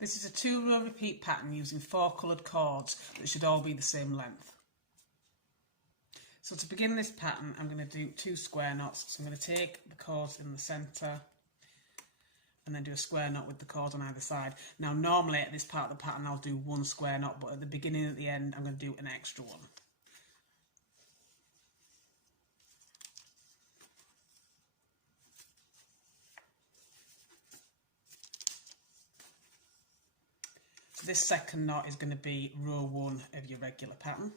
This is a 2-row repeat pattern using 4 coloured cords that should all be the same length. So to begin this pattern, I'm going to do 2 square knots. So I'm going to take the cords in the centre and then do a square knot with the cords on either side. Now normally at this part of the pattern I'll do 1 square knot, but at the beginning and at the end I'm going to do an extra one. So this second knot is going to be row 1 of your regular pattern.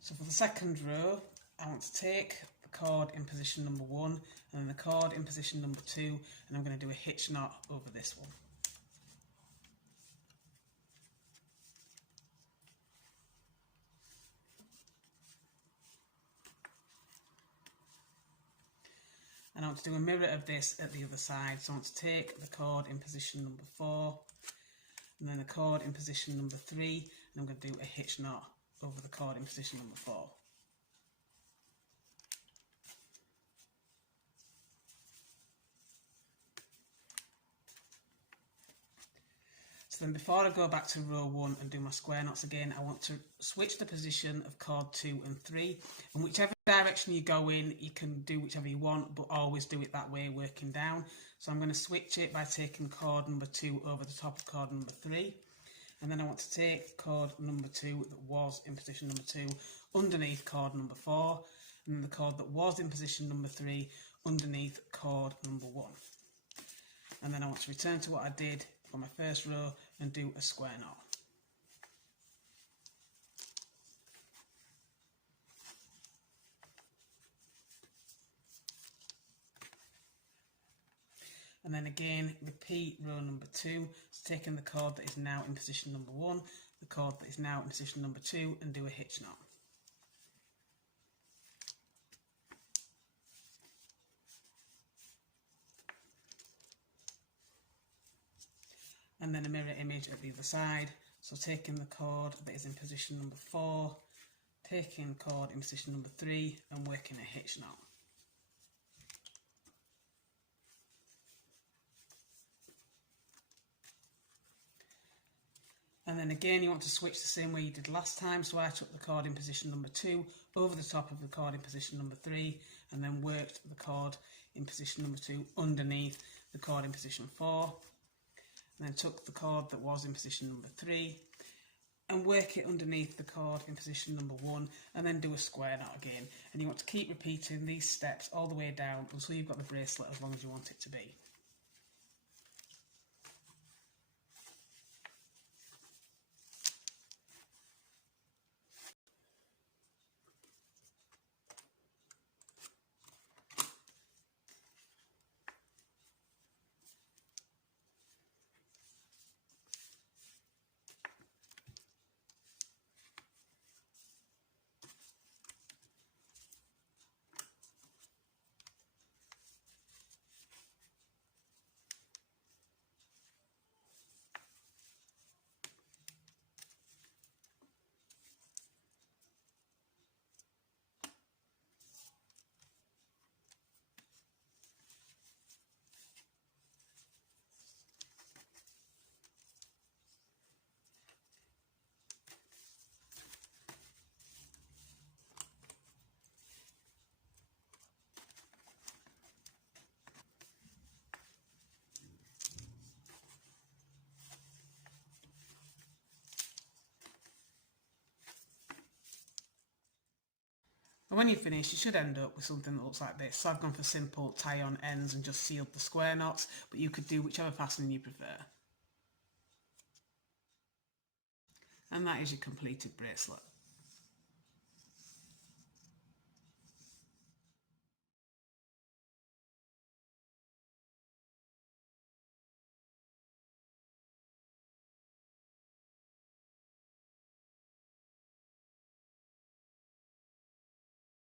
So for the second row, I want to take the cord in position number 1 and then the cord in position number 2, and I'm going to do a hitch knot over this one. And I want to do a mirror of this at the other side. So I want to take the cord in position number 4 and then the cord in position number 3, and I'm going to do a hitch knot over the cord in position number 4. So then before I go back to row 1 and do my square knots again, I want to switch the position of cord 2 and 3, and whichever direction you go in, you can do whichever you want, but always do it that way, working down. So I'm going to switch it by taking cord number 2 over the top of cord number 3, and then I want to take cord number 2 that was in position number 2 underneath cord number 4, and then the cord that was in position number 3 underneath cord number 1. And then I want to return to what I did for my first row and do a square knot. And then again repeat row number 2, so taking the cord that is now in position number 1, the cord that is now in position number 2, and do a hitch knot. And then a mirror image at the other side, so taking the cord that is in position number 4, taking cord in position number 3 and working a hitch knot. And then again you want to switch the same way you did last time, so I took the cord in position number 2 over the top of the cord in position number 3 and then worked the cord in position number 2 underneath the cord in position 4. And then took the cord that was in position number 3 and work it underneath the cord in position number 1 and then do a square knot again. And you want to keep repeating these steps all the way down until you've got the bracelet as long as you want it to be. And when you finish, you should end up with something that looks like this. So I've gone for simple tie-on ends and just sealed the square knots, but you could do whichever fastening you prefer. And that is your completed bracelet.